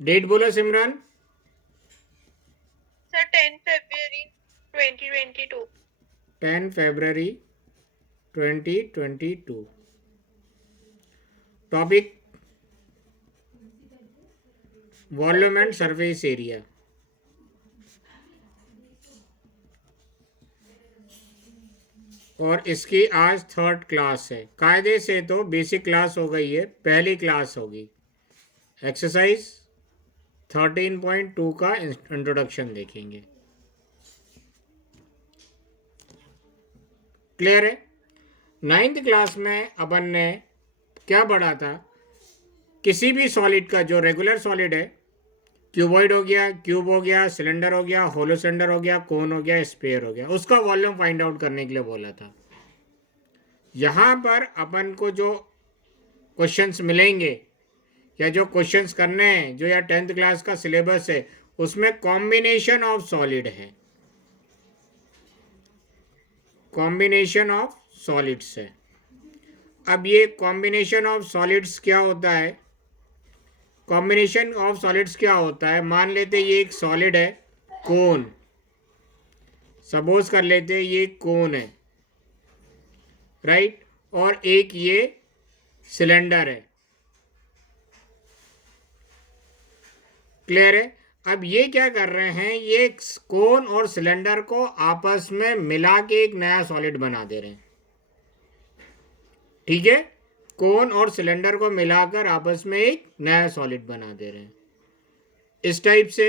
Date बोलो Simran. Sir 10 फरवरी 2022। 10 फरवरी 2022। Topic volume and surface area. और इसकी आज थर्ड क्लास है। कायदे से तो बेसिक क्लास हो गई है, पहली क्लास होगी। एक्सरसाइज 13.2 का इंट्रोडक्शन देखेंगे। क्लियर है? 9th क्लास में अपन ने क्या पढ़ा था? किसी भी सॉलिड का जो रेगुलर सॉलिड है, क्यूबॉइड हो गया, क्यूब हो गया, सिलेंडर हो गया, होलो सिलेंडर हो गया, कोन हो गया, स्फीयर हो गया, उसका वॉल्यूम फाइंड आउट करने के लिए बोला था। यहां पर अपन को जो क्वेश्चंस मिलेंगे या जो क्वेश्चंस करने हैं, जो या 10th क्लास का सिलेबस है, उसमें कॉम्बिनेशन ऑफ सॉलिड है, कॉम्बिनेशन ऑफ सॉलिड्स है। अब ये कॉम्बिनेशन ऑफ सॉलिड्स क्या होता है? कॉम्बिनेशन ऑफ सॉलिड्स क्या होता है? मान लेते ये एक सॉलिड है, कोन। सपोज कर लेते ये कोन है, राइट, और एक ये सिलेंडर है। क्लियर है? अब ये क्या कर रहे हैं, ये कोन और सिलेंडर को आपस में मिला के एक नया सॉलिड बना दे रहे हैं। ठीक है, कोन और सिलेंडर को मिलाकर आपस में एक नया सॉलिड बना दे रहे हैं इस टाइप से।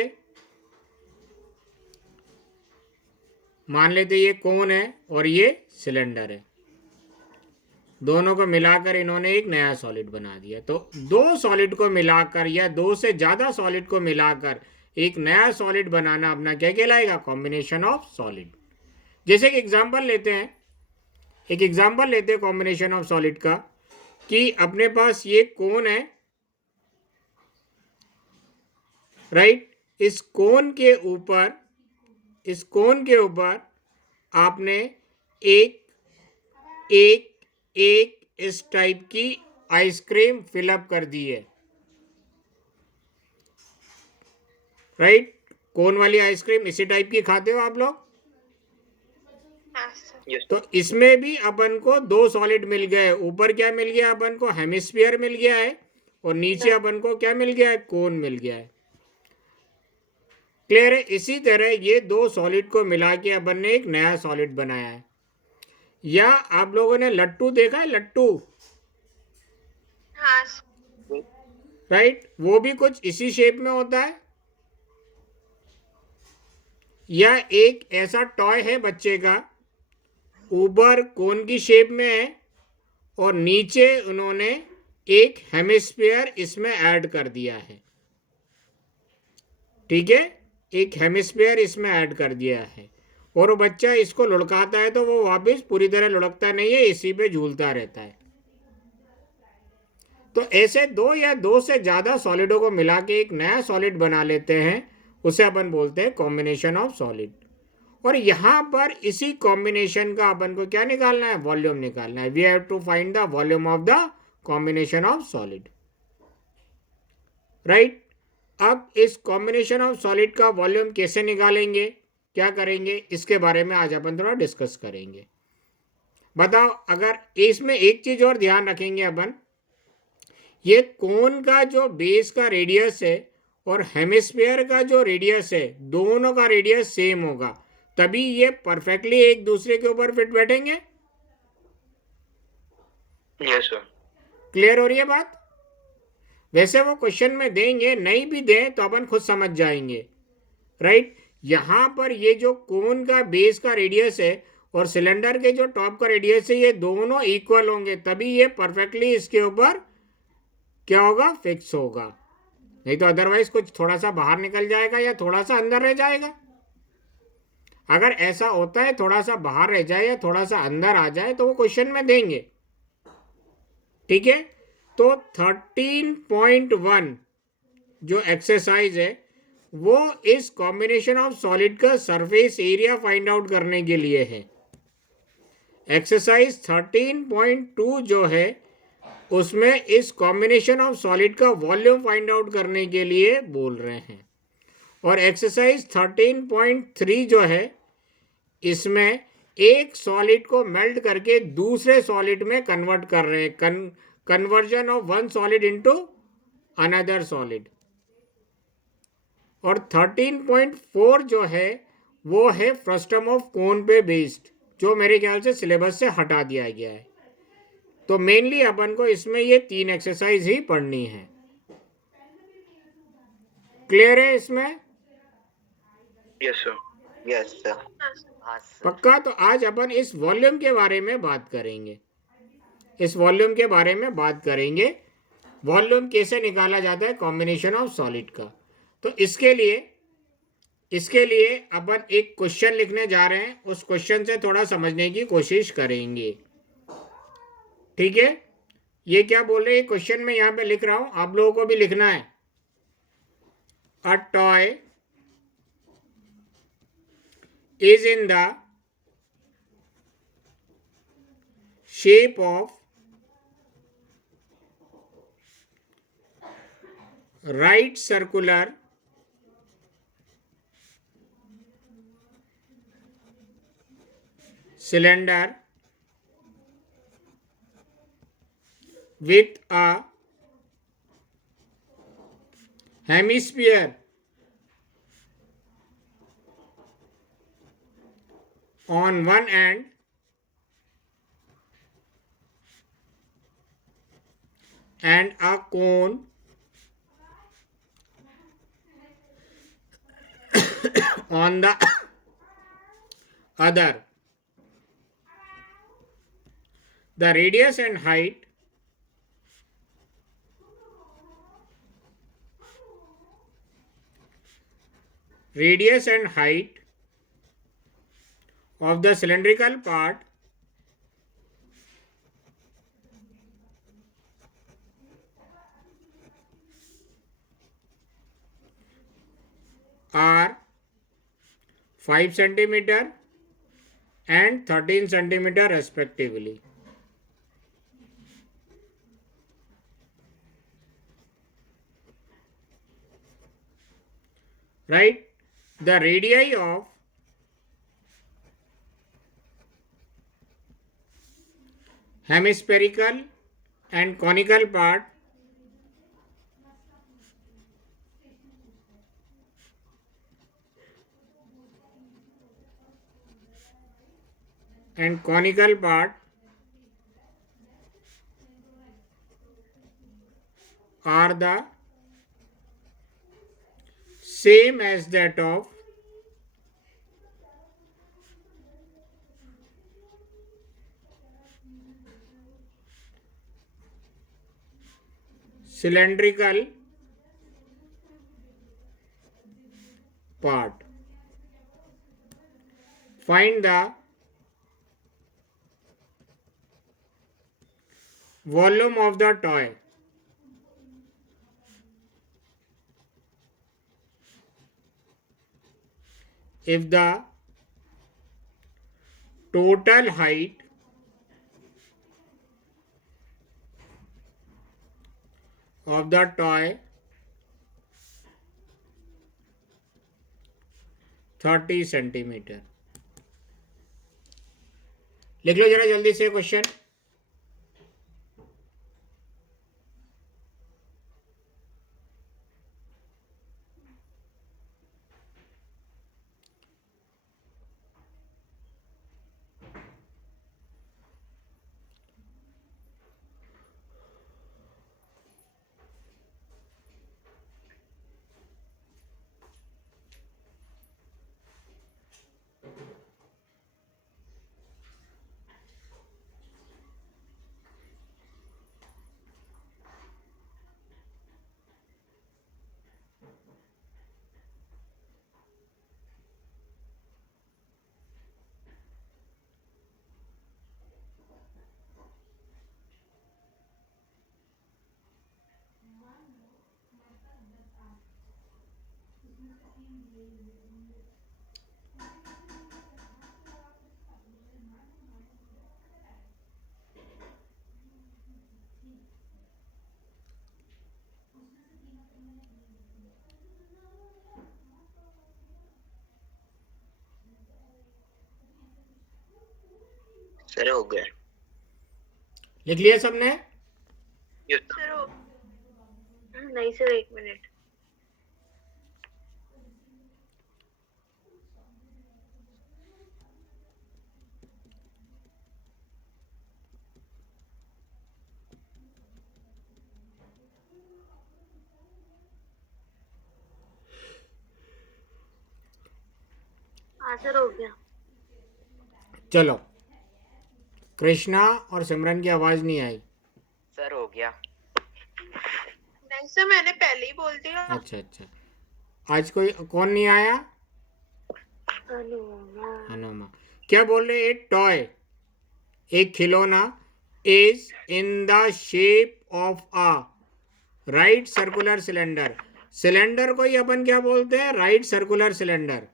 मान लेते ये कोन है और ये सिलेंडर है, दोनों को मिलाकर इन्होंने एक नया सॉलिड बना दिया। तो दो सॉलिड को मिलाकर या दो से ज्यादा सॉलिड को मिलाकर एक नया सॉलिड बनाना अपना क्या कहलाएगा? Combination of solid. जैसे एक एग्जांपल लेते हैं, एक एग्जांपल लेते हैं कॉम्बिनेशन ऑफ सॉलिड का, कि अपने पास ये कोन है, राइट। इस कोन के ऊपर, इस कोन के ऊपर आपने एक एक एक इस टाइप की आइसक्रीम फिलअप कर दी है, राइट। कोन वाली आइसक्रीम इसी टाइप की खाते हो आप लोग? हाँ सर। तो इसमें भी अपन को दो सॉलिड मिल गए। ऊपर क्या मिल गया अपन को? हेमिस्फीयर मिल गया है, और नीचे अपन को क्या मिल गया है? कोन मिल गया है। क्लियर है? इसी तरह ये दो सॉलिड को मिला के अपन ने एक नया सॉलिड बनाया है। या आप लोगों ने लट्टू देखा है? लट्टू, हाँ राइट, वो भी कुछ इसी शेप में होता है। या एक ऐसा टॉय है बच्चे का, ऊपर कोन की शेप में है और नीचे उन्होंने एक हेमिस्फीयर इसमें ऐड कर दिया है। ठीक है, एक हेमिस्फीयर इसमें ऐड कर दिया है, और वो बच्चा इसको लुढ़काता है तो वो वापस पूरी तरह लुढ़कता नहीं है, इसी पे झूलता रहता है। तो ऐसे दो या दो से ज्यादा सॉलिडों को मिला के एक नया सॉलिड बना लेते हैं, उसे अपन बोलते हैं कॉम्बिनेशन ऑफ सॉलिड। और यहां पर इसी कॉम्बिनेशन का अपन को क्या निकालना है? वॉल्यूम निकालना है। We have to find the volume of the combination of solid, right. अब इस कॉम्बिनेशन ऑफ सॉलिड का वॉल्यूम कैसे निकालेंगे, क्या करेंगे, इसके बारे में आज अपन थोड़ा डिस्कस करेंगे। बताओ, अगर इसमें एक चीज और ध्यान रखेंगे अपन, ये कोन का जो बेस का रेडियस है और हेमिस्फीयर का जो रेडियस है, दोनों का रेडियस सेम होगा, तभी ये परफेक्टली एक दूसरे के ऊपर फिट बैठेंगे। Yes sir. क्लियर हो रही है बात? वैसे वो क्वेश्चन में देंगे, नहीं भी दें तो अपन खुद समझ जाएंगे, राइट। यहां पर ये जो कोन का बेस का रेडियस है और सिलेंडर के जो टॉप का रेडियस है, ये दोनों इक्वल होंगे, तभी ये परफेक्टली इसके ऊपर क्या होगा? फिक्स होगा। नहीं तो अदरवाइज कुछ थोड़ा सा बाहर निकल जाएगा या थोड़ा सा अंदर रह जाएगा। अगर ऐसा होता है, थोड़ा सा बाहर रह जाए या थोड़ा सा अंदर आ जाए, तो वो क्वेश्चन में देंगे। ठीक है, तो 13.1 जो एक्सरसाइज है वो इस कॉम्बिनेशन ऑफ सॉलिड का सरफेस एरिया फाइंड आउट करने के लिए है। एक्सरसाइज 13.2 जो है उसमें इस कॉम्बिनेशन ऑफ सॉलिड का वॉल्यूम फाइंड आउट करने के लिए बोल रहे हैं। और एक्सरसाइज 13.3 जो है इसमें एक सॉलिड को मेल्ट करके दूसरे सॉलिड में कन्वर्ट कर रहे हैं, conversion of one solid into another solid. और 13.4 जो है वो है फ्रस्टम ऑफ कोन पे बेस्ड, जो मेरे ख्याल से सिलेबस से हटा दिया गया है। तो मेनली अपन को इसमें ये 3 एक्सरसाइज ही पढ़नी है। क्लियर है इसमें? Yes sir. Yes sir. हाँ सर। हाँ सर। पक्का? तो आज अपन इस वॉल्यूम के बारे में बात करेंगे, इस वॉल्यूम के बारे में बात करेंगे। वॉल्यूम कैसे निकाला जाता है कॉम्बिनेशन ऑफ सॉलिड का। तो इसके लिए अपन एक क्वेश्चन लिखने जा रहे हैं, उस क्वेश्चन से थोड़ा समझने की कोशिश करेंगे। ठीक है? ये क्या बोल रहे हैं क्वेश्चन में यहाँ पे लिख रहा हूं, आप लोगों को भी लिखना है। A toy is in the shape of right circular cylinder with a hemisphere on one end and a cone on the other. The radius and height of the cylindrical part are 5 centimeter and 13 centimeter respectively. Right? The radii of hemispherical and conical part and conical part are the same as that of cylindrical part. Find the volume of the toy. If the total height of the toy 30 centimetre. लिख लो जरा जल्दी से question. Sir हो गया. लिख लिया सबने? Yes. Sir नहीं सर, 1 मिनट. हाँ सर, हो गया. चलो, कृष्णा और सिमरन की आवाज नहीं आई. सर हो गया. नहीं सर, मैंने पहले ही बोल दिया. अच्छा अच्छा. आज कोई कौन नहीं आया? अनुमा. हनुमा. क्या बोल रहे? एक टॉय, एक खिलौना is in the shape of a right circular cylinder. Cylinder को ही अपन क्या बोलते हैं? Right circular cylinder.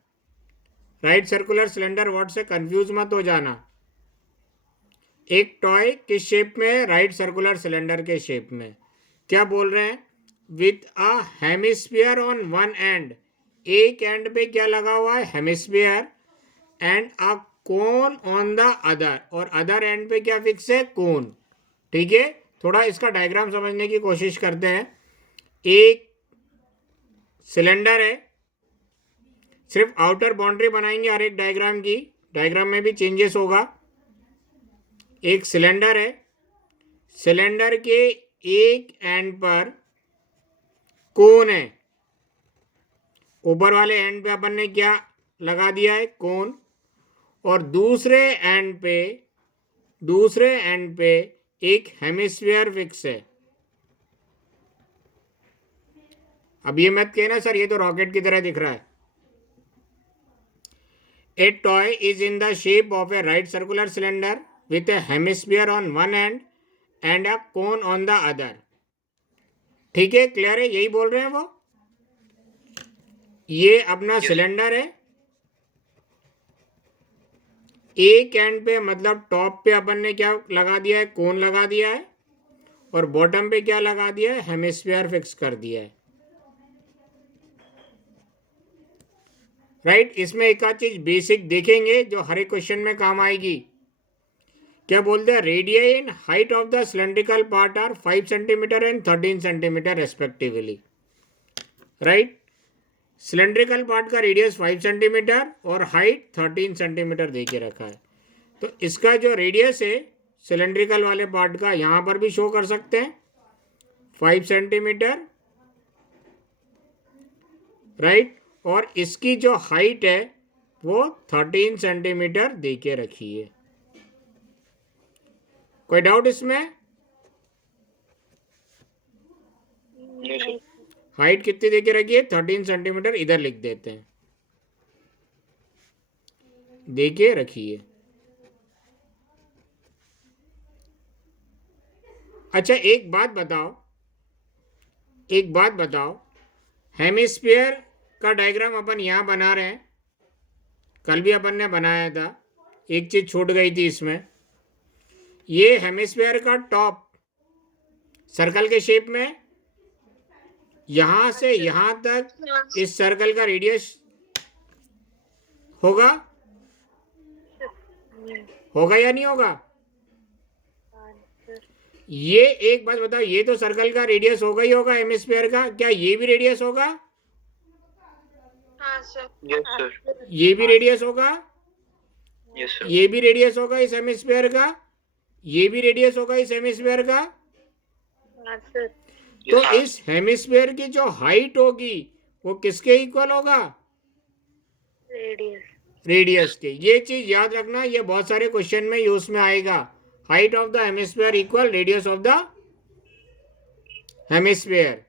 Right circular cylinder word से कंफ्यूज मत हो जाना. एक टॉय किस शेप में? राइट सर्कुलर सिलेंडर के शेप में. क्या बोल रहे हैं? With a hemisphere on one and. एक एंड पे क्या लगा हुआ है? Hemisphere. And a cone on the other. और अदर एंड पे क्या फिक्स है? कोन. ठीक है, थोड़ा इसका डायग्राम समझने की कोशिश करते हैं. एक सिलेंडर है, सिर्फ आउटर बाउंड्री बनाएंगे हर एक डायग्राम की. डायग्राम में भी चेंजेस होगा. एक सिलेंडर है, सिलेंडर के एक एंड पर कोन है. ऊपर वाले एंड पे अपन ने क्या लगा दिया है? कोन. और दूसरे एंड पे एक हेमिस्फीयर फिक्स है. अब ये मत कहना सर ये तो रॉकेट की तरह दिख रहा है. A toy is in the shape of a right circular cylinder with a hemisphere on one end and a cone on the other. ठीक है, क्लियर है? यही बोल रहे हैं वो. ये अपना सिलेंडर है. एक एंड पे मतलब टॉप पे अपन ने क्या लगा दिया है? कोन लगा दिया है. और बॉटम पे क्या लगा दिया है? हेमिस्फीयर फिक्स कर दिया है. राइट. इसमें एक आध चीज बेसिक देखेंगे जो हर एक क्वेश्चन में काम आएगी. क्या बोलते हैं? Radius in height of the cylindrical part are 5 centimetre and 13 centimetre respectively. Right. Cylindrical part का रेडियस 5 सेंटीमीटर और हाइट 13 सेंटीमीटर दे के रखा है. तो इसका जो रेडियस है सिलेंड्रिकल वाले पार्ट का, यहां पर भी शो कर सकते हैं 5 सेंटीमीटर. राइट. और इसकी जो हाइट है वो 13 सेंटीमीटर दे के रखी है. कोई डाउट इसमें? हाइट कितनी दे के रखी है? 13 सेंटीमीटर. इधर लिख देते हैं, दे के रखिए. अच्छा एक बात बताओ, हेमिस्फीयर का डायग्राम अपन यहां बना रहे हैं. कल भी अपन ने बनाया था, एक चीज छूट गई थी इसमें. ये हेमिस्फीयर का टॉप सर्कल के शेप में, यहां से यहां तक इस सर्कल का रेडियस होगा या नहीं होगा? ये एक बात बताओ, ये तो सर्कल का रेडियस होगा ही होगा हेमिस्फीयर का. क्या ये भी रेडियस होगा? हाँ सर. Yes, sir. ये भी रेडियस होगा? Yes, sir. ये भी रेडियस होगा इस हेमिस्फीयर का? ये भी रेडियस होगा इस हेमिस्फीयर का? हाँ सर. तो इस हेमिस्फीयर की जो हाइट होगी वो किसके इक्वल होगा? रेडियस के. ये चीज याद रखना, ये बहुत सारे क्वेश्चन में यूज में आएगा. Height of the hemisphere equal radius of the hemisphere.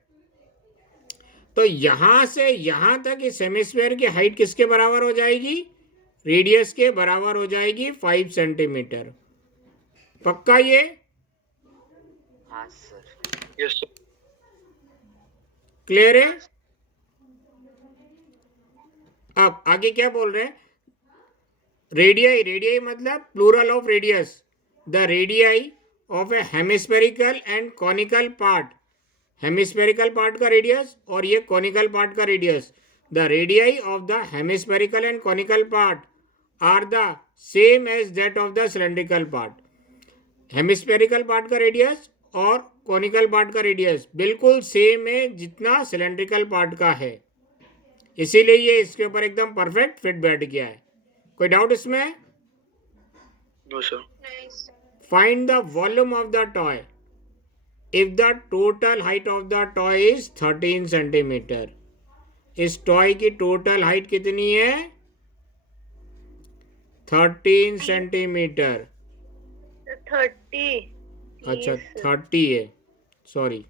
तो यहां से यहां तक इस हेमिस्फीयर की हाइट किसके बराबर हो जाएगी? रेडियस के बराबर हो जाएगी 5 सेंटीमीटर. पक्का ये? हाँ सर. Yes, sir. क्लियर है? अब आगे क्या बोल रहे हैं? रेडियाई मतलब plural of radius. The radii of a hemispherical and conical part. Hemispherical part का रेडियस और ये कॉनिकल पार्ट का radius. The radii of the hemispherical and conical part are the same as that of the cylindrical part. Hemispherical part का radius और conical part का radius बिल्कुल same है जितना सिलेंड्रिकल पार्ट का है, इसीलिए ये इसके ऊपर एकदम परफेक्ट फिट बैठ गया है. कोई डाउट इसमें? No sir. नहीं सर. Find the volume of the toy if the total height of the toy is 13 centimeter. इस टॉय की टोटल हाइट कितनी है? 13 सेंटीमीटर. 30. अच्छा Yes, sir. 30 है, सॉरी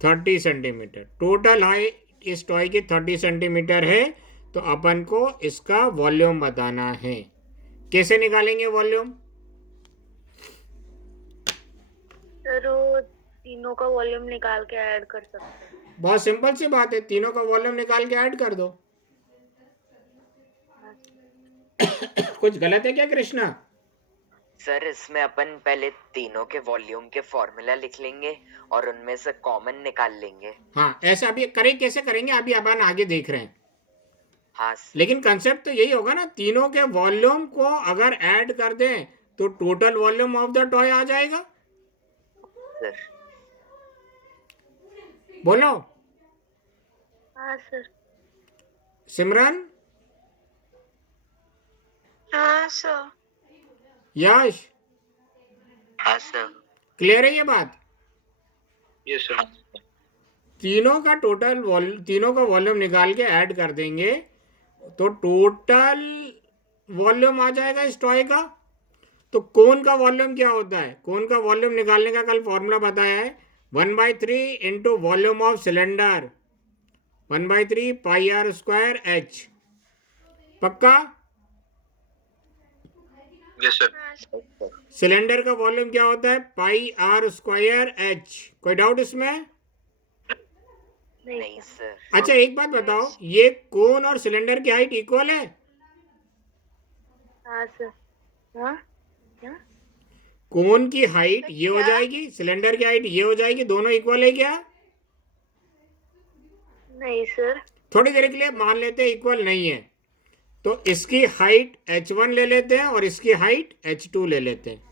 30 सेंटीमीटर. टोटल हाइट इस टॉय की 30 सेंटीमीटर है, तो अपन को इसका वॉल्यूम बताना है. कैसे निकालेंगे वॉल्यूम? सर वो तीनों का वॉल्यूम निकाल के ऐड कर सकते हैं. बहुत सिंपल सी बात है, तीनों का वॉल्यूम निकाल के ऐड कर दो. कुछ गलत है क्या कृष्णा? सर इसमें अपन पहले तीनों के वॉल्यूम के फॉर्मूला लिख लेंगे और उनमें से कॉमन निकाल लेंगे. हाँ, ऐसा अभी करें, कैसे करेंगे अभी अपन आगे देख रहे हैं. हाँ सर. लेकिन कंसेप्ट तो यही होगा ना, तीनों के वॉल्यूम को अगर ऐड कर दें तो total volume of the toy आ जाएगा. सर बोलो हाँ सर. सिमरन, हाँ सर. यश, हाँ सर. क्लियर है ये बात? Yes sir. तीनों का वॉल्यूम निकाल के ऐड कर देंगे तो टोटल वॉल्यूम आ जाएगा इस टॉय का. तो कोन का वॉल्यूम क्या होता है? कोन का वॉल्यूम निकालने का कल फॉर्मूला बताया है, 1/3 into volume of cylinder, 1/3 pi r square h. पक्का? Yes sir. हाँ सर. सिलेंडर का वॉल्यूम क्या होता है? Pi r square h. कोई डाउट इसमें? नहीं सर. अच्छा एक बात बताओ, ये कोन और सिलेंडर की हाइट इक्वल है? हाँ सर. हाँ क्या? कोन की हाइट ये हो जाएगी, सिलेंडर की हाइट ये हो जाएगी, दोनों इक्वल है क्या? नहीं सर. थोड़ी देर के लिए मान लेते हैं इक्वल नहीं है, तो इसकी हाइट h1 ले लेते हैं और इसकी हाइट h2 ले लेते हैं,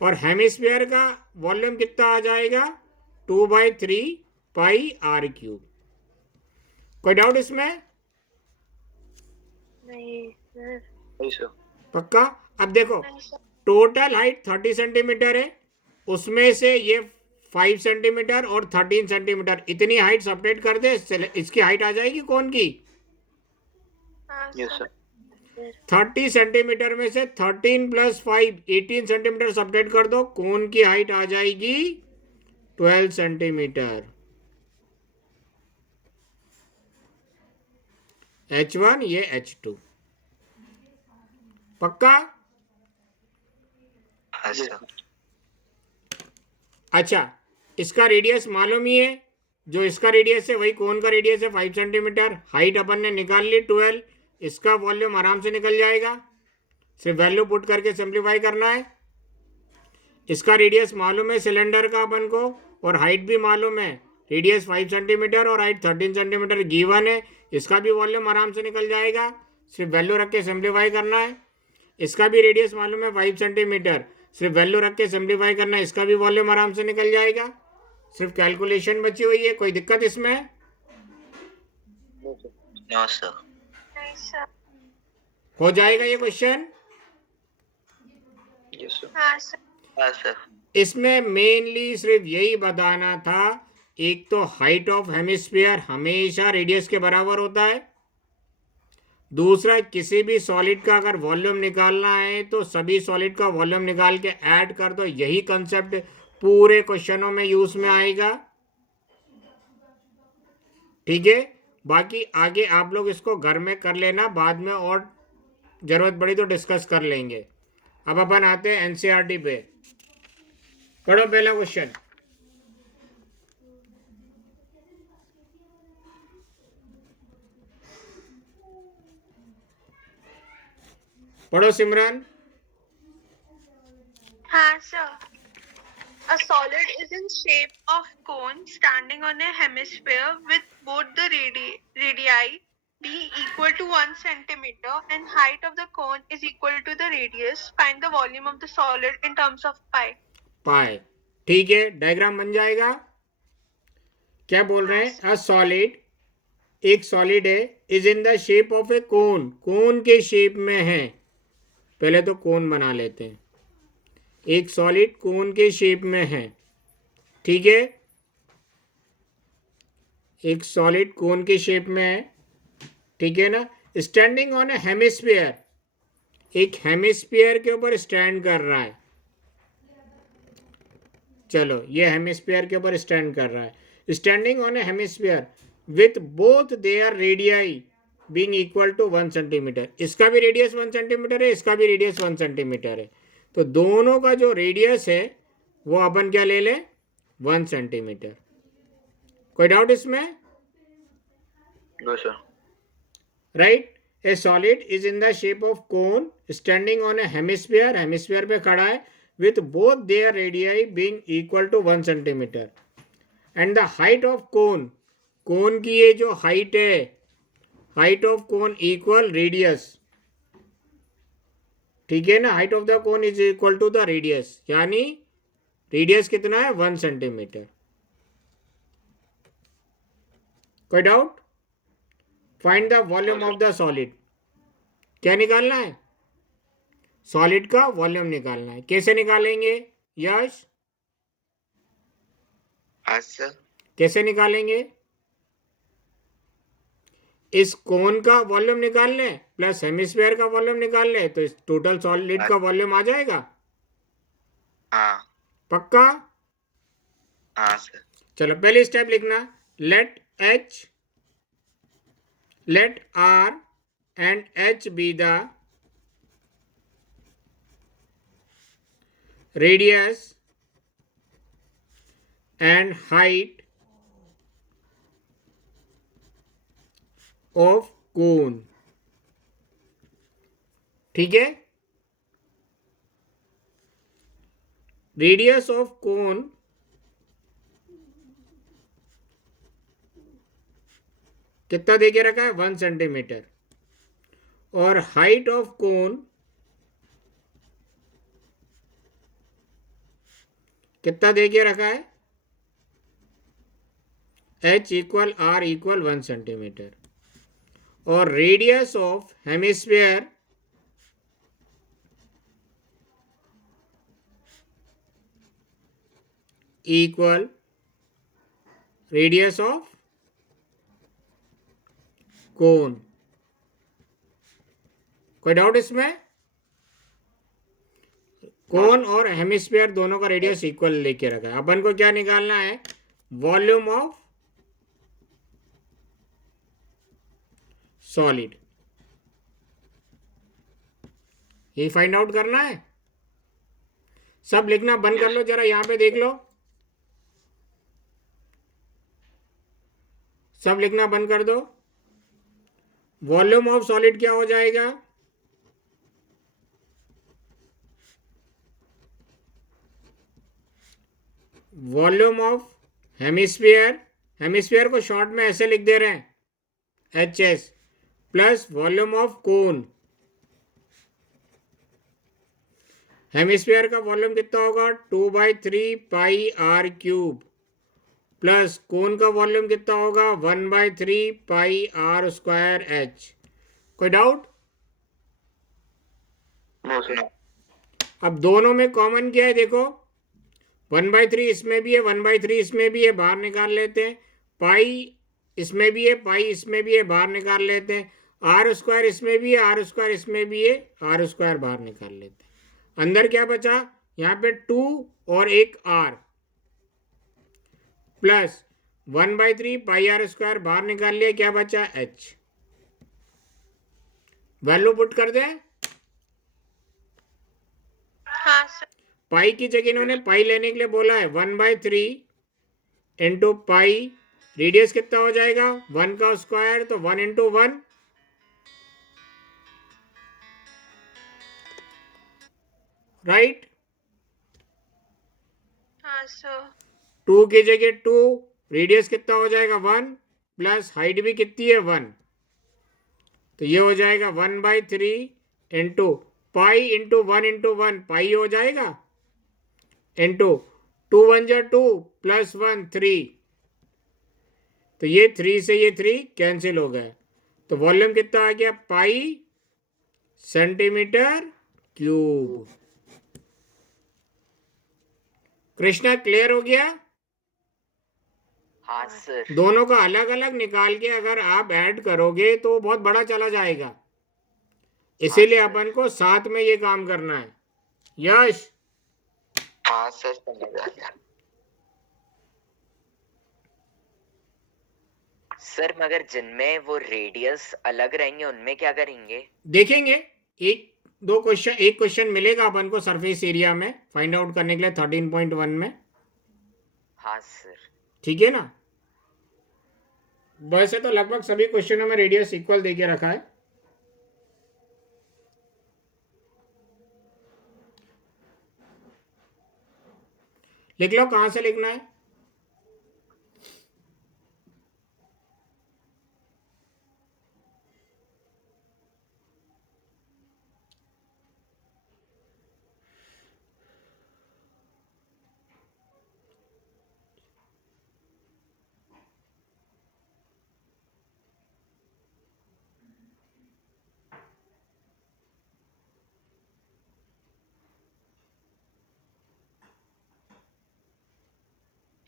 और हेमिस्फीयर का वॉल्यूम कितना आ जाएगा? 2/3 पाई आर क्यूब. कोई डाउट इसमें? नहीं सर. नहीं सर. पक्का? अब देखो, नहीं सर. टोटल हाइट 30 सेंटीमीटर है, उसमें से ये 5 सेंटीमीटर और 13 सेंटीमीटर, इतनी हाइट सेपरेट कर दे, इसकी हाइट आ जाएगी कौन की? हाँ यस सर. सर. 30 सेंटीमीटर में से 13 + 5 18 सेंटीमीटर सेपरेट कर दो, कोन की हाइट आ जाएगी 12 सेंटीमीटर. h1 ये h2. पक्का? हाँ सर. अच्छा, इसका रेडियस मालूम ही है, जो इसका रेडियस है वही कोन का रेडियस है 5 सेंटीमीटर. हाइट अपन ने निकाल ली 12, इसका वॉल्यूम आराम से निकल जाएगा, सिर्फ वैल्यू पुट करके सिंप्लीफाई करना है. इसका रेडियस मालूम है सिलेंडर का अपन को, और हाइट भी मालूम है, रेडियस 5 सेंटीमीटर और हाइट 13 सेंटीमीटर गिवन है. इसका भी वॉल्यूम आराम से निकल जाएगा, सिर्फ वैल्यू रख के सिंप्लीफाई करना है. इसका भी रेडियस मालूम है 5 सेंटीमीटर, सिर्फ वैल्यू रख के सिंप्लीफाई करना है, इसका भी वॉल्यूम आराम से निकल जाएगा. सिर्फ कैलकुलेशन बची हुई है. कोई दिक्कत इसमें? No sir. नहीं सर. हो जाएगा ये क्वेश्चन? Yes sir. हाँ सर. हाँ सर. इसमें मेनली सिर्फ यही बताना था, एक तो हाइट ऑफ हेमिस्फीयर हमेशा रेडियस के बराबर होता है, दूसरा किसी भी सॉलिड का अगर वॉल्यूम निकालना है तो सभी सॉलिड का वॉल्यूम निकाल के ऐड कर दो. यही कंसेप्ट पूरे क्वेश्चनों में यूज में आएगा. ठीक है, बाकी आगे आप लोग इसको घर में कर लेना, बाद में और जरूरत पड़ी तो डिस्कस कर लेंगे. अब अपन आते हैं एनसीईआरटी पे. पढ़ो पहला क्वेश्चन. पढ़ो सिमरन. हाँ sir. A solid is in shape of cone standing on a hemisphere with both the radii being equal to 1 centimeter and height of the cone is equal to the radius. Find the volume of the solid in terms of pi. पाए, ठीक है, diagram बन जाएगा। क्या बोल रहे हैं? A solid, एक सॉलिड है, is in the shape of a cone, cone के शेप में है। पहले तो कोन बना लेते हैं। एक सॉलिड कोन के शेप में है, ठीक है, एक सॉलिड कोन के शेप में है, ठीक है ना। स्टैंडिंग ऑन ए हेमिस्फीयर, एक हेमिस्फीयर के ऊपर स्टैंड कर रहा है। चलो, ये हेमिस्फीयर के ऊपर स्टैंड कर रहा है। Standing on a hemisphere with both their radii being equal to 1 centimetre. इसका भी रेडियस 1 सेंटीमीटर है, इसका भी रेडियस 1 सेंटीमीटर है। तो दोनों का जो रेडियस है वो अपन क्या ले लें? 1 सेंटीमीटर। कोई डाउट इसमें? No sir. Right. A solid is in the shape of cone standing on a hemisphere, hemisphere पे खड़ा है, with both their radii being equal to 1 centimeter and the height of cone, cone की ये जो height है, height of cone equal radius, ठीक है ना। height of the cone is equal to the radius, यानी radius कितना है? 1 सेंटीमीटर। कोई doubt? Find the volume of the solid. क्या निकालना है? सॉलिड का वॉल्यूम निकालना है। कैसे निकालेंगे यश? हाँ सर। कैसे निकालेंगे? इस कोन का वॉल्यूम निकाल लें प्लस हेमिस्फीयर का वॉल्यूम निकाल लें तो इस टोटल सॉलिड का वॉल्यूम आ जाएगा। हाँ। पक्का? हाँ सर। चलो, पहली स्टेप लिखना, let R and H be the radius and height of cone, ठीक है। रेडियस ऑफ कोन कितना दे के रखा है? 1 सेंटीमीटर। और हाइट ऑफ कोन कितना दे के रखा है? h equal r equal 1 centimetre. और radius of hemisphere equal radius of cone. कोई डाउट इसमें? कोन और हेमिस्फीयर दोनों का रेडियस इक्वल लेके रखा है। अपन को क्या निकालना है? वॉल्यूम ऑफ सॉलिड, ये फाइंड आउट करना है। सब लिखना बंद कर लो, जरा यहां पे देख लो, सब लिखना बंद कर दो। वॉल्यूम ऑफ सॉलिड क्या हो जाएगा? वॉल्यूम ऑफ हेमिस्फीयर, हेमिस्फीयर को शॉर्ट में ऐसे लिख दे रहे हैं HS, plus volume of cone. Hemisphere का वॉल्यूम कितना होगा? 2/3 pi r cube, plus cone का वॉल्यूम कितना होगा? 1/3 पाई आर स्क्वायर H। कोई डाउट? No sir. अब दोनों में कॉमन क्या है? देखो, 1/3 इसमें भी है, 1/3 इसमें भी है, बाहर निकाल लेते हैं। पाई इसमें भी है, पाई इसमें भी है, बाहर निकाल लेते हैं। आर स्क्वायर इसमें भी है, आर स्क्वायर इसमें भी है, आर स्क्वायर बाहर निकाल लेते हैं। अंदर क्या बचा? यहाँ पे 2 और एक r, plus 1/3 pi r square बाहर निकाल लिया, क्या बचा? H। वैल्यू पुट कर दें। हाँ सर। पाई की जगह इन्होंने पाई लेने के लिए बोला है। 1/3 इंटू पाई, रेडियस कितना हो जाएगा? 1 का स्क्वायर, तो 1 इंटू 1, राइट। हाँ हाँ सर 2 की जगह 2, रेडियस कितना हो जाएगा 1, प्लस हाइट भी कितनी है 1, तो ये हो जाएगा 1/3 इंटू पाई इंटू 1 पाई हो जाएगा, इंटू 2 1 जा 2 प्लस 1 3, तो ये 3 से ये 3 कैंसिल हो गया, तो वॉल्यूम कितना आ गया पाई सेंटीमीटर क्यूब। कृष्णा क्लियर हो गया? हाँ सर। दोनों का अलग अलग निकाल के अगर आप ऐड करोगे तो बहुत बड़ा चला जाएगा, इसीलिए अपन को साथ में ये काम करना है। यश हाँ सर, समझ आ गया। सर मगर जिनमें वो रेडियस अलग रहेंगे उनमें क्या करेंगे? देखेंगे, एक क्वेश्चन मिलेगा अपन को सरफेस एरिया में फाइंड आउट करने के लिए 13.1 में। हाँ सर। ठीक है ना? वैसे तो लगभग सभी क्वेश्चनों में रेडियस इक्वल देके रखा है। लिख लो, कहां से लिखना है?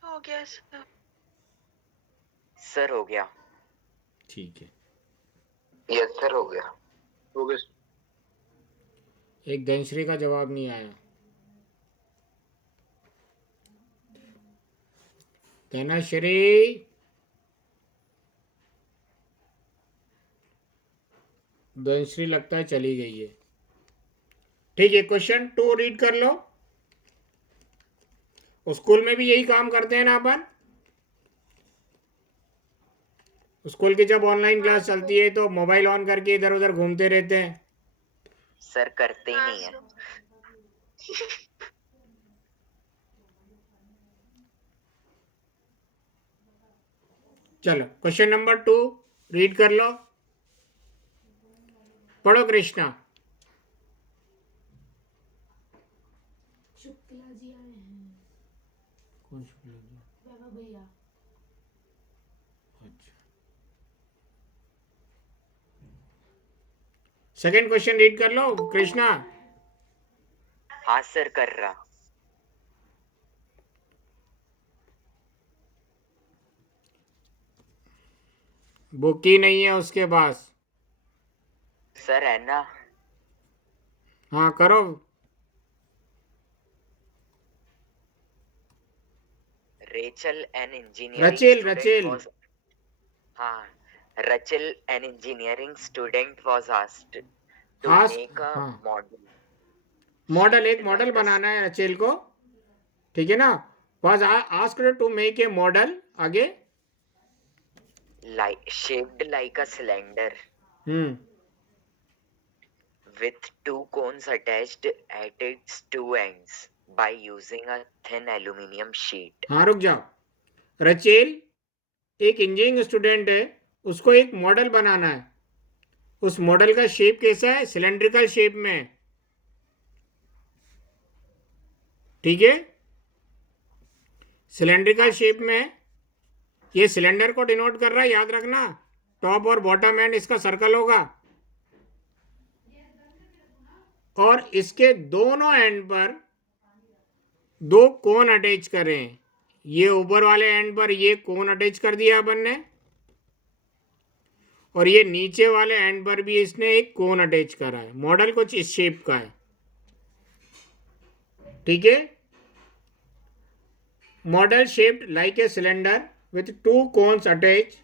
हो गया सर। सर हो गया। ठीक है, यस सर, हो गया। हो गया। एक धनश्री का जवाब नहीं आया। धनश्री, धनश्री लगता है चली गई है। ठीक है, क्वेश्चन 2 रीड कर लो। स्कूल में भी यही काम करते हैं ना अपन? स्कूल की जब ऑनलाइन क्लास चलती है तो मोबाइल ऑन करके इधर उधर घूमते रहते हैं। सर करते ही हाँ नहीं है। सर। चलो क्वेश्चन नंबर 2 रीड कर लो, पढ़ो कृष्णा। शुक्ला जी आए हैं। कौन शुक्ला जी? वैभव भैया। अच्छा, सेकंड क्वेश्चन रीड कर लो कृष्णा। हाँ सर कर रहा। बुक ही नहीं है उसके पास। सर है ना। हाँ करो। Rachel, an engineering Rachel student Rachel was हाँ Rachel, an engineering student was asked to Asked, make a हाँ। model. मॉडल, एक shaped मॉडल like a बनाना है रचेल को, ठीक है ना? was asked to make a model, आगे shaped like a cylinder with two cones attached at its two ends by using a thin aluminum sheet. हाँ रुक जाओ। रचेल एक इंजीनियरिंग स्टूडेंट है, उसको एक मॉडल बनाना है। उस मॉडल का शेप कैसा है? सिलेंड्रिकल शेप में है, ठीक है? सिलेंड्रिकल शेप में है। ये सिलेंडर को डिनोट कर रहा है, याद रखना। टॉप और बॉटम एंड इसका सर्कल होगा और इसके दोनों एंड पर 2 कोन अटैच करें। ये ऊपर वाले एंड पर ये कोन अटैच कर दिया अपन ने और ये नीचे वाले एंड पर भी इसने एक कोन अटैच करा है। मॉडल कुछ इस शेप का है, ठीक है? Model shaped like a cylinder with 2 cones attached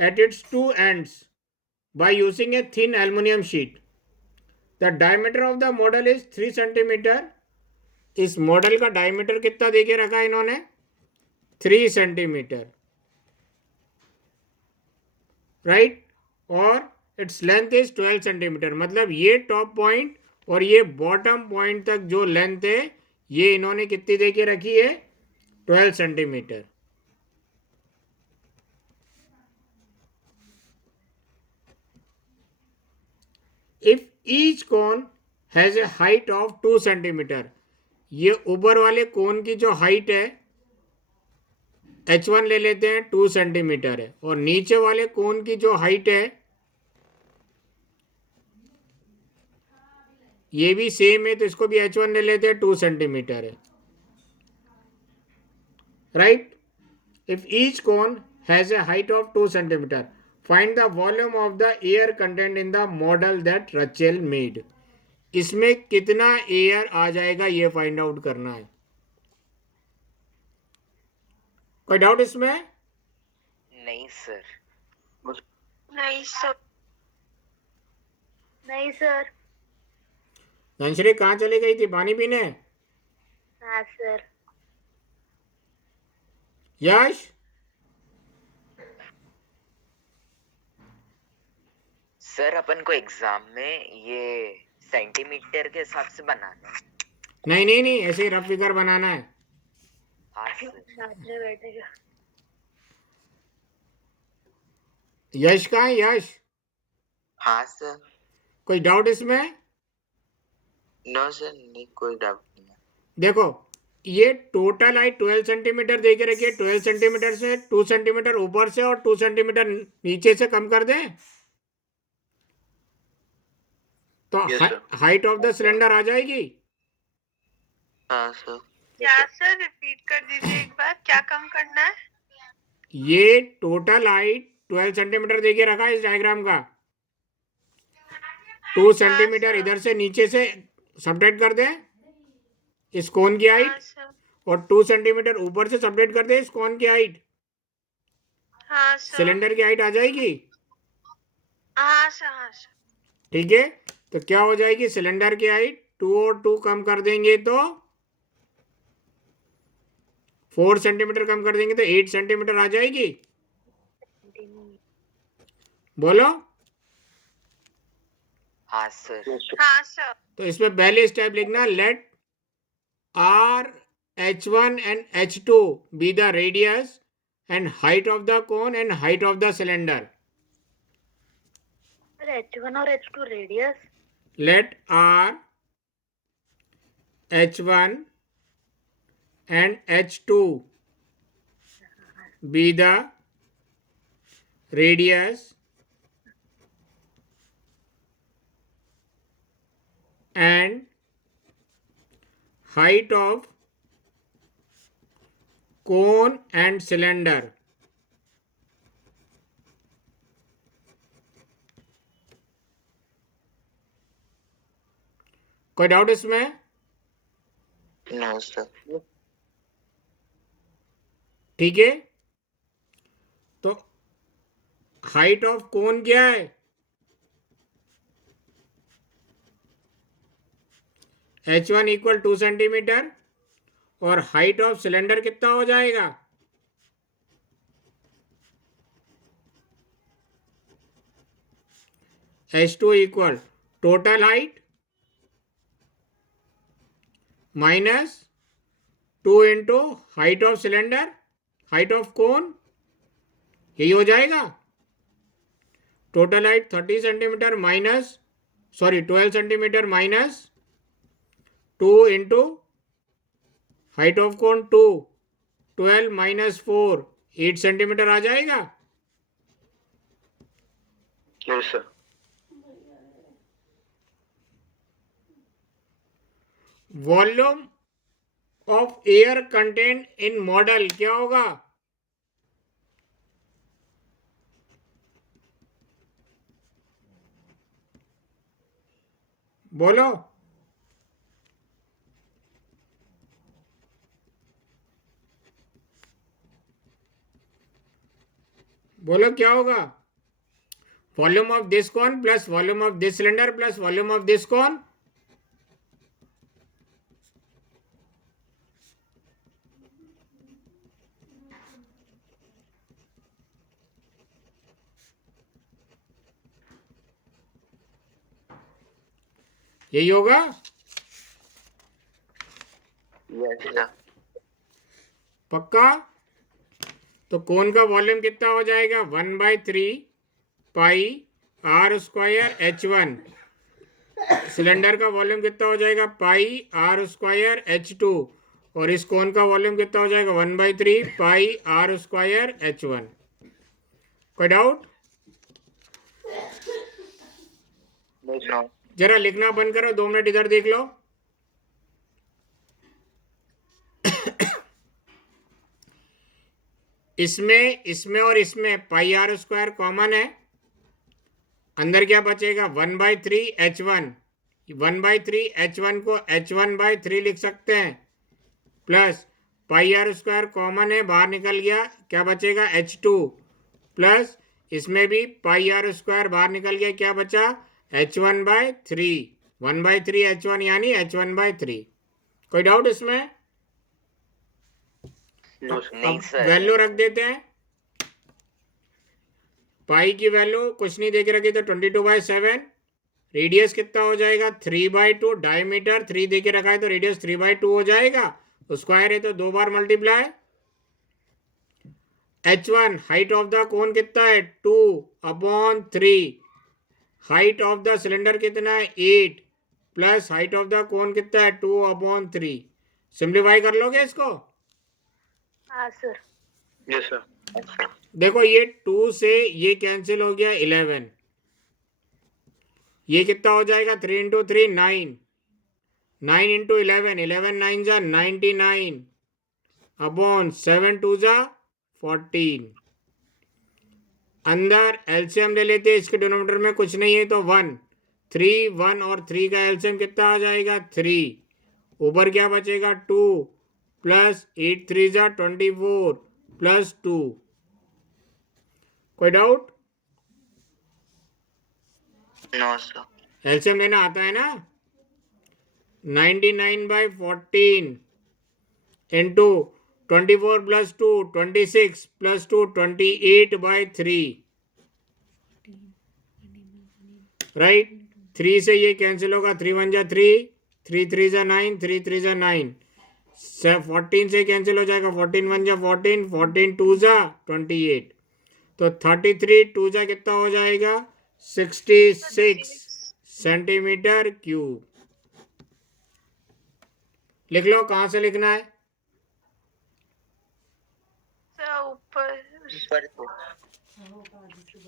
at its 2 ends by using a thin aluminum sheet. The diameter of the model is 3 centimeter. इस मॉडल का डायमीटर कितना देके रखा है इन्होंने? 3 सेंटीमीटर, राइट? और इट्स लेंथ इज 12 सेंटीमीटर। मतलब ये टॉप पॉइंट और ये बॉटम पॉइंट तक जो लेंथ है ये इन्होंने कितनी देके रखी है? 12 centimeter. If each cone has a height of 2 centimeter, ये ऊपर वाले कोन की जो हाइट है H1 ले लेते हैं 2 सेंटीमीटर है, और नीचे वाले कोन की जो हाइट है ये भी सेम है, तो इसको भी H1 ले लेते हैं 2 सेंटीमीटर है. Right. If each cone has a height of 2 centimeter, find the volume of the air contained in the model that Rachel made. इसमें कितना एयर आ जाएगा ये फाइंड आउट करना है. कोई डाउट इसमें? नहीं सर. नहीं सर. नहीं सर. धनश्री कहाँ चली गई थी? पानी पीने? हाँ सर. यश? सर अपन को एग्जाम में ये सेंटीमीटर के हिसाब से बनाना है. नहीं नहीं नहीं, ऐसे ही रफ फिगर बनाना है. हाँ सर. साथ में बैठेगा. यश कहाँ है? यश? हाँ सर. कोई डाउट इसमें? नो सर, नहीं कोई डाउट नहीं है. देखो ये टोटल हाइट 12 सेंटीमीटर दे के रखिए. 12 सेंटीमीटर से 2 सेंटीमीटर ऊपर से और 2 सेंटीमीटर नीचे से कम कर दें तो हाइट ऑफ द सिलेंडर आ जाएगी. हाँ सर. क्या सर रिपीट कर दीजिए एक बार, क्या कम करना है? ये टोटल हाइट 12 सेंटीमीटर दे के रखा है इस डायग्राम का. 2 सेंटीमीटर इधर से नीचे से सबट्रैक्ट कर दें इस कोन की हाँ हाइट, सर. और 2 सेंटीमीटर ऊपर से सबट्रैक्ट कर दें इस कोन की हाइट. हाँ सर. सिलेंडर की हाइट आ जाएगी. हाँ सर. हाँ सर. ठीक है, तो क्या हो जाएगी सिलेंडर की हाइट? 2 और 2 कम कर देंगे तो 4 सेंटीमीटर कम कर देंगे तो 8 सेंटीमीटर आ जाएगी. बोलो. हाँ सर. हाँ सर. तो इसमें पहले स्टेप लिखना, late R H1 and H2 be the radius and height of the cone and height of the cylinder. Sir H1 और H2 radius. Let R H1 and H2 be the radius and height of cone and cylinder. कोई doubt इसमें? No sir. ठीक है, तो height of cone क्या है? H1 equal 2 centimetre, और height of cylinder कितना हो जाएगा? H2 equal total height minus 2 into height of cylinder, height of cone, यही हो जाएगा. Total height 30 centimetre minus 12 centimetre minus 2 into height of cone 2, 12 minus 4, 8 centimetre आ जाएगा. Yes sir. Volume of air content in model क्या होगा? बोलो. बोलो क्या होगा? Volume of this cone plus volume of this cylinder plus volume of this cone. यही होगा. Yes sir. पक्का? तो कोन का वॉल्यूम कितना हो जाएगा? 1/3 pi r square H1। Cylinder का वॉल्यूम कितना हो जाएगा? Pi r square H2। और इस कोन का वॉल्यूम कितना हो जाएगा? 1/3 पाई आर स्क्वायर H1। कोई डाउट? नो। जरा लिखना बंद करो, 2 मिनट इधर देख लो। इसमें और इसमें पाई आर स्क्वायर कॉमन है। अंदर क्या बचेगा? 1/3 H1। 1/3 H1 को H1/3 लिख सकते हैं, plus pi r square common है, बाहर निकल गया, क्या बचेगा? H2 प्लस इसमें भी पाई आर स्क्वायर बाहर निकल गया, क्या बचा? H1/3। 1/3 H1 यानी H1/3। कोई डाउट इसमें? नहीं सर। वैल्यू रख देते हैं। पाई की वैल्यू कुछ नहीं देके रखी तो 22/7। रेडियस कितना हो जाएगा? 3/2। डायमीटर 3 देके रखा है तो रेडियस 3/2 हो जाएगा। स्क्वायर है तो 2 बार multiply. H1 height of the cone कितना है? 2/3। हाइट ऑफ द सिलेंडर कितना है? 8 plus height of the cone कितना है? 2/3। सिंप्लीफाई कर लोगे इसको? हाँ सर। Yes sir. देखो ये 2 से ये कैंसिल हो गया 11। ये कितना हो जाएगा? 3 × 3 9। 9 × 11 11 9 जा 99 अपॉन 7 2 जा 14। अंदर एलसीएम ले लेते हैं, इसके डिनोमिनेटर में कुछ नहीं है तो 1। 3 1 और 3 का एलसीएम कितना आ जाएगा? 3। ऊपर क्या बचेगा? 2 प्लस 8 3 जा 24 प्लस 2। कोई डाउट? No sir. एलसीएम लेना आता है ना? 99/14 इंटू 24 प्लस 2 26 प्लस 2 28/3। राइट? 3 से ये कैंसिल होगा, 3 1 जा 3, 3 3 जा 9, 3 3 जा 9। 14 से कैंसिल हो जाएगा, 14 1 जा 14, 14 2 जा 28। तो 33 2 जा कितना हो जाएगा? 66 सेंटीमीटर क्यूब। लिख लो, कहां से लिखना है? सर ऊपर। ऊपर से।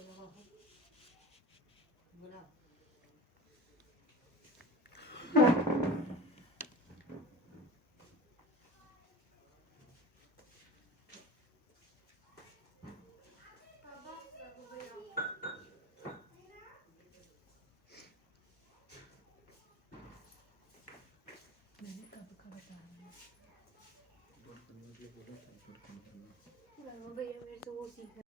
भैया मेरे से वो सीखना